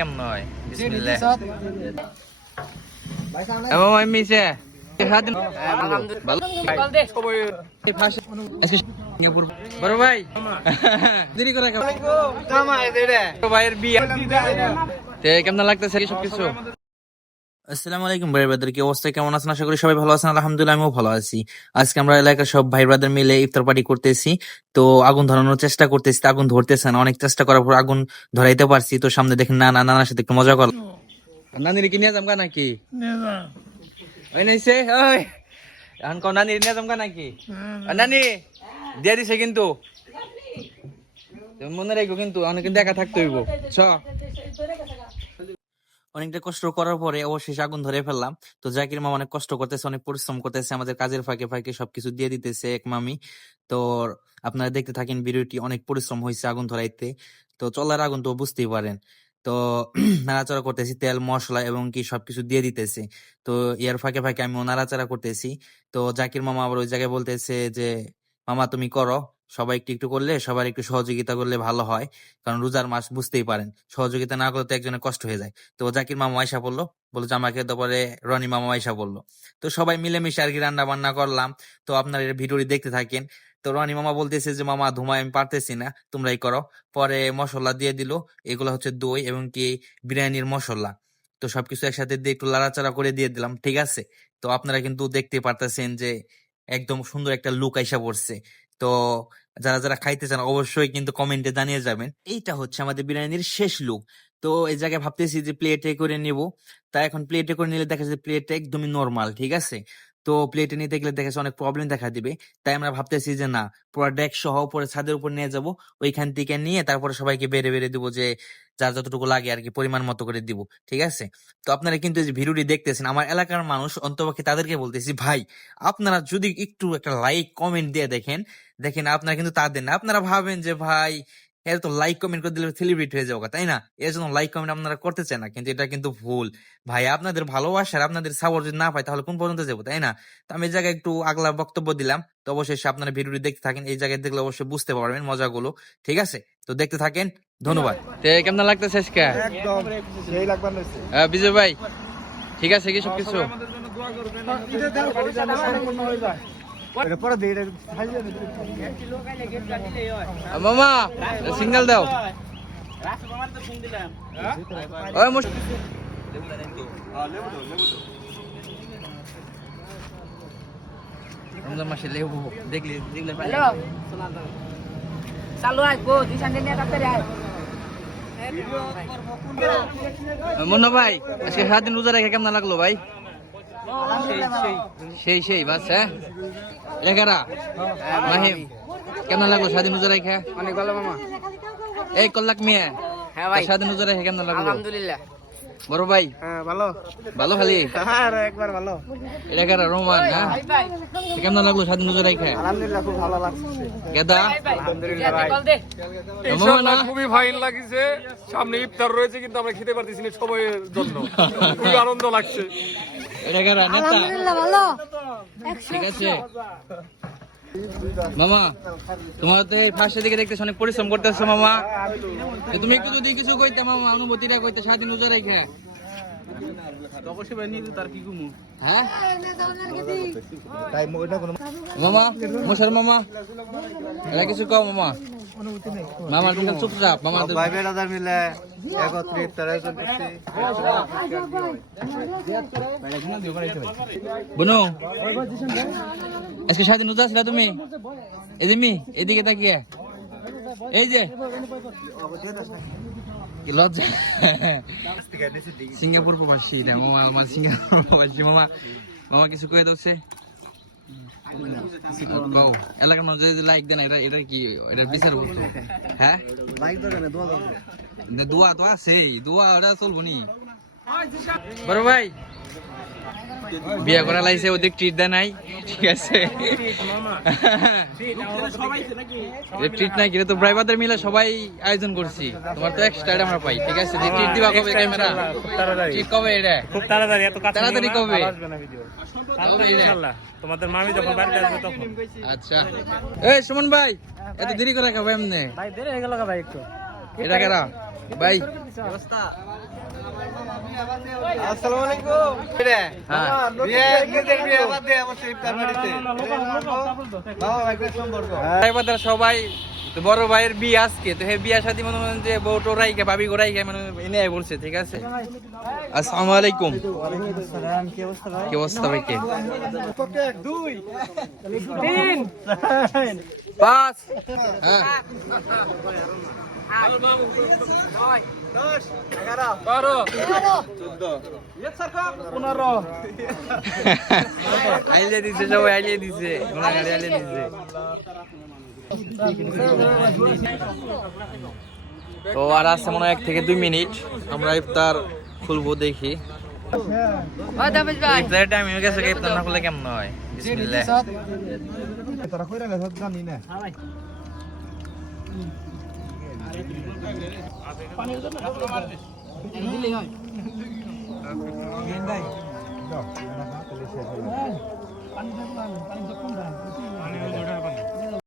কেমন হয় বিসমিল্লাহ এমন ভাই মিছে বড় ভাই দেরি করে ভাইয়ের বিয়ে কেমন লাগতেছে সবকিছু। আসসালামু আলাইকুম ভাই ব্রাদার, কি অবস্থা, কেমন আছেন? আশা করি সবাই ভালো আছেন। আলহামদুলিল্লাহ আমিও ভালো আছি। আজকে আমরা এলাকার সব ভাই ব্রাদার মিলে ইফতার পার্টি করতেছি। তো আগুন ধরানোর চেষ্টা করতেছি, আগুন ধরতেছে না। অনেক চেষ্টা করার পর আগুন ধরাইতে পারছি। তো সামনে দেখেন নানার সাথে একটু মজা করলাম। নানির কি নিয়ে যামগা নাকি ওই নাইছে ওই এখন কোন নানির নিয়ে যামগা নাকি নানি দিয়ে দিছে কিন্তু মনে রাখবো কিন্তু অনেকে দেখা থাকতে হইব। অনেকটা কষ্ট করার পরে অবশেষে আগুন ধরে ফেললাম। তো জাকির মামা অনেক কষ্ট করতেছে, অনেক পরিশ্রম করতেছে, আমাদের কাজের ফাঁকে ফাঁকে সবকিছু দিয়ে দিতেছে এক মামি। তো আপনারা দেখতে থাকেন ভিডিওটি, অনেক পরিশ্রম হয়েছে আগুন ধরাইতে। তো চলার আগুন তো বুঝতেই পারেন। তো নাড়াচাড়া করতেছি, তেল মশলা এবং কি সবকিছু দিয়ে দিতেছে। তো ইয়ার ফাঁকে ফাঁকে আমি নাড়াচাড়া করতেছি। তো জাকির মামা আবার ওই জায়গায় বলতেছে যে মামা তুমি করো, সবাই একটু একটু করলে, সবার একটু সহযোগিতা করলে ভালো হয়। কারণ রোজার মাস বুঝতেই পারেন, সহযোগিতা না করলে তো একজনের কষ্ট হয়ে যায়। তো জাকির মামা আয়সা বললো, বললো যে আমাকে, তারপরে রনি মামা আয়সা বললো। তো সবাই মিলেমিশে আর কি রান্না বান্না করলাম। তো আপনার এই ভিডিওটি দেখতে থাকেন। তো রনি মামা বলতেছে যে মামা ধুমায় আমি পারতেছি না, তোমরাই করো। পরে মশলা দিয়ে দিল, এগুলো হচ্ছে দই এবং কি বিরিয়ানির মশলা। তো সবকিছু একসাথে দিয়ে একটু লাড়াচাড়া করে দিয়ে দিলাম, ঠিক আছে। তো আপনারা কিন্তু দেখতে পারতেছেন যে একদম সুন্দর একটা লুক আইসা পড়ছে। তো যারা যারা খাইতে চান অবশ্যই কিন্তু কমেন্টে জানিয়ে যাবেন। এইটা হচ্ছে আমাদের বিরিয়ানির শেষ লুক। তো এই জায়গায় ভাবতেছি যে প্লেটে করে নিব। তা এখন প্লেটে করে নিলে দেখা যাচ্ছে প্লেটটা একদমই নর্মাল, ঠিক আছে। তো প্লেটে নিতে গেলে দেখা যাচ্ছে অনেক প্রবলেম দেখা দিবে। তাই আমরা ভাবতেছি যে না, পুরো ডেক সহ পরে ছাদের উপর নিয়ে যাব, ওইখান থেকে নিয়ে তারপরে সবাইকে বেড়ে বেড়ে দিব, যে যার যতটুকু লাগে আর কি পরিমাণ মতো করে দিব, ঠিক আছে। তো আপনারা কিন্তু এই যে ভিডিওটি দেখতেছেন, আমার এলাকার মানুষ, অন্তপক্ষে তাদেরকে বলতেছি ভাই, আপনারা যদি একটু একটা লাইক কমেন্ট দিয়ে দেখেন, দেখেন আপনারা কিন্তু তাদের না, আপনারা ভাবেন যে ভাই এর তো লাইক কমেন্ট করে দিলে সেলিব্রিটি হয়ে যাবো, তাই না? এর জন্য লাইক কমেন্ট আপনারা করতে চান না, কিন্তু এটা কিন্তু ভুল। ভাই আপনাদের ভালোবাসার, আপনাদের সাপোর্ট যদি না পাই তাহলে কোন পর্যন্ত যাবো, তাই না? তো আমি এই জায়গায় একটু আগলা বক্তব্য দিলাম। তো অবশ্যই আপনারা ভিডিওটি দেখতে থাকেন, এই জায়গায় দেখলে অবশ্যই বুঝতে পারবেন মজাগুলো, ঠিক আছে। তো দেখতে থাকেন, ধন্যবাদ। কেমন লাগতেছে আজকে? একদম সেই লাগবার হইছে। বিজয় ভাই ঠিক আছে কি সবকিছু? ঈদের দিন বাড়ি জানা সম্পূর্ণ হয়ে যায়। এটা পরে দেই, এটা খাইয়ে দিই। মামা সিগন্যাল দাও। ওই রমজান মাসে লেবু দেখলি দেখলে হ্যালো চালু আসবো তুই সামনে নিয়ে তাড়াতাড়ি আয় মন্না ভাই আজকে সারাদিন রোজা রেখে কেমন লাগলো ভাই? সেই সেই বাস। হ্যাঁ রেখারা মাহিম কেমন লাগলো সারাদিন রোজা রেখে? অনেক ভালো মামা। এই কল্লাক মিয়া, হ্যাঁ ভাই সারাদিন রোজা রেখে কেমন লাগলো? আলহামদুলিল্লাহ বড় ভাই হ্যাঁ ভালো ভালো খালি আর একবার ভালো। রেখারা রোমান। হ্যাঁ কেমন লাগলো সারাদিন রোজা রেখে? আলহামদুলিল্লাহ খুব ভালো লাগছে। গেদা আলহামদুলিল্লাহ ভাই মামা খুবই ফাইন লাগিছে। সামনে ইফতার রয়েছে কিন্তু আমরা খেতে পারতেছি না সময়ের জন্য, খুবই আনন্দ লাগছে। রেখারা নেতা ভালো ঠিক আছে। মামা তোমার তো ফার্স্টের দিকে দেখতেছ অনেক পরিশ্রম করতেছো মামা। তো তুমি একটু যদি কিছু কইতে মামা, অনুভূতিটা কইতে সারাদিন রোজা রেখে। অবশ্যই ভাই নিয়ে তার কি ঘুমু। হ্যাঁ তাই ওইটা কোনো মামা মশার মামা এরা কিছু কও মামা। মামা তুমি চুপচাপ মামা। ভাই বেড়াদার মিলে একত্রে ইফতার আয়োজন করছি। বুনু আজকে সারাদিন রোজা ছিলা তুমি? এদিমি এদিকে তাকিয়ে এই যে কি লজ্জা। সিঙ্গাপুর প্রবাসী এটা মামা, আমার সিঙ্গাপুর প্রবাসী মামা। মামা কিছু কয়ে দিচ্ছে এলাকার মানুষ যদি লাইক দেন, এটা এটা কি এটা বিচার বলতো? হ্যাঁ লাইক দরকার না, দোয়া দরকার। দোয়া তো আছে, দোয়া ওটা চলবো নি। বড় ভাই বিয়া করা লাইছে, ওদের ট্রিট দেয় নাই, ঠিক আছে। ট্রিট নাই কিন্তু ড্রাইভারদের মিলে সবাই আয়োজন করছি, তোমার তো এক্সট্রা আমরা পাই, ঠিক আছে। যে ট্রিট দিবা কবে ক্যামেরা? ঠিক কবে এটা? খুব তাড়াতাড়ি, এত কাছে তাড়াতাড়ি কবে? আসবে না ভিডিও ইনশাআল্লাহ। তোমাদের মামি যখন বাড়িতে আসবে তখন। আচ্ছা এই সুমন ভাই এত দেরি করে খাবে এমনি? ভাই দেরি হয়ে গেল ভাই একটু। এটা কেরা? ভাই আসসালামু আলাইকুম হ্যাঁ এবার সবাই তো বড় ভাইয়ের বিয়ে আজকে তো হে বিয়া শাদী মনে হয় যে বউ টো রাইকে ভাবি গো রাইকে মানে এনে বলছে ঠিক আছে আসসালামু আলাইকুম কি অবস্থা ভাই কে 2 3 পাঁচ হ্যাঁ 8 9 10 11 12 15 আইলে দিছে সবাই আইলে দিছে গুণাগাড়ি আইলে দিছে তো আর আছে মনে হয় 1 থেকে 2 মিনিট আমরা ইফতার খুলবো দেখি ও দাবিজ ভাই ইফতারের টাইম হয়ে গেছে ইফতার না খুললে কেমন হয় বিসমিল্লাহ তোরা কইরা গেছ জানি না পানি